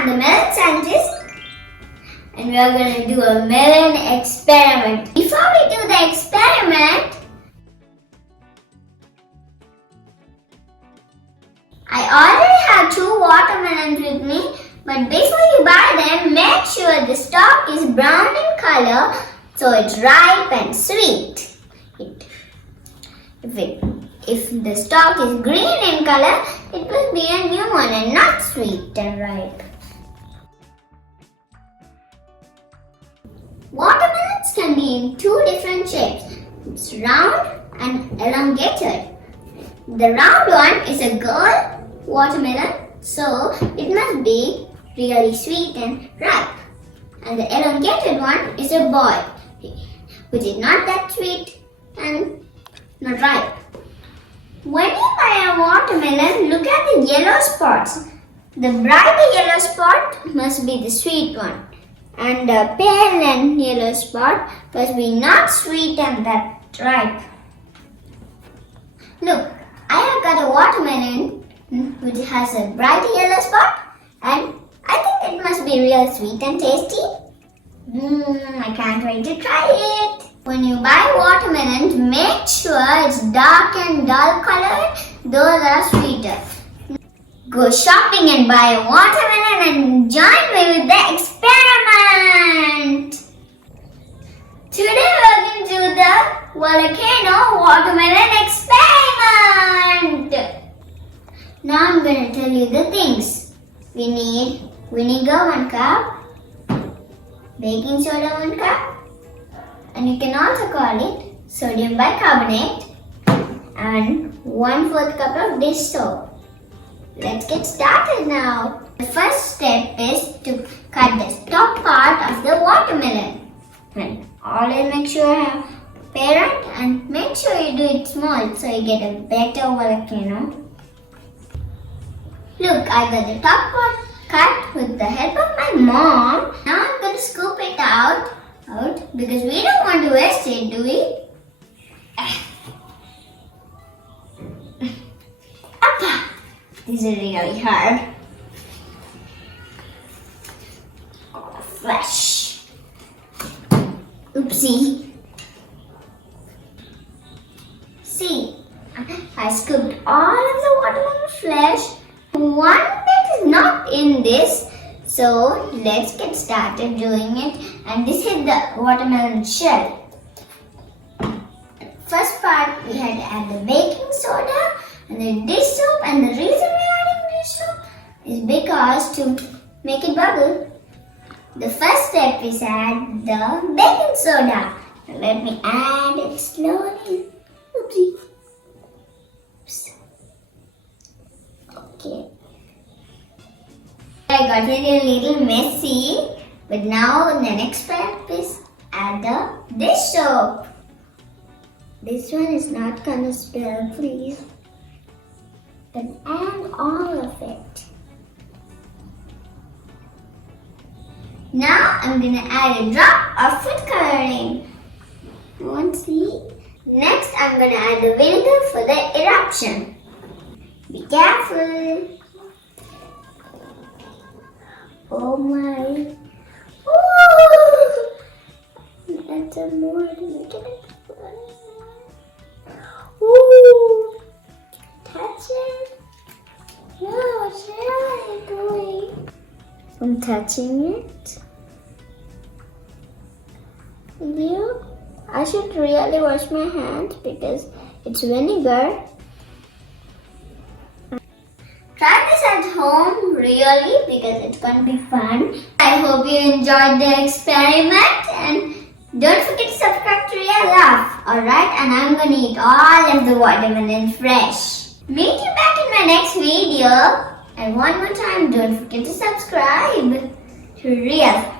I'm the Melon Scientist and we are going to do a melon experiment. Before we do the experiment, I already have 2 watermelons with me, but before you buy them, make sure the stalk is brown in color so it's ripe and sweet. If the stalk is green in color, it must be a new one and not sweet and ripe. Watermelons can be in 2 different shapes. It's round and elongated. The round one is a girl watermelon, so it must be really sweet and ripe. And the elongated one is a boy, which is not that sweet and not ripe. When you buy a watermelon, look at the yellow spots. The bright yellow spot must be the sweet one, and the pale and yellow spot must be not sweet and that ripe. Look, I have got a watermelon which has a bright yellow spot, and I think it must be real sweet and tasty. I can't wait to try it. When you buy watermelons, make sure it's dark and dull colored. Those are sweeter. Go shopping and buy a watermelon and join me with the experiment. Today we're going to do the volcano watermelon experiment. Now I'm going to tell you the things. We need vinegar 1 cup, baking soda 1 cup, and you can also call it sodium bicarbonate, and 1/4 cup of dish soap. Let's get started now. The first step is to cut the top part of the watermelon. And always make sure you have parent and make sure you do it small so you get a better volcano. Look, I got the top part cut with the help of my mom. Now I'm going to scoop it out because we don't want to waste it, do we? This is really hard. Fresh. Oopsie. See, I scooped all of the watermelon flesh. One bit is not in this, so let's get started doing it. And this is the watermelon shell. First part, we had to add the baking soda and the dish soap, and the reason we are adding dish soap is because to make it bubble. The first step is add the baking soda. Let me add it slowly. Oopsie. Oops. Okay. I got it a little messy, but now the next step is add the dish soap. This one is not gonna spill, please. But add all of it. Now I'm gonna add a drop of food coloring. Won't see? Next I'm gonna add the vinegar for the eruption. Be careful. Oh my. Ooh. Add some more to make it. Ooh. Touch it. No, what am I doing? I'm touching it. I should really wash my hands because it's vinegar. Try this at home really because it's going to be fun. I hope you enjoyed the experiment and don't forget to subscribe to Riya Zaf. Alright, and I'm going to eat all of the watermelon fresh. Meet you back in my next video. And one more time, don't forget to subscribe to Riya Zaf.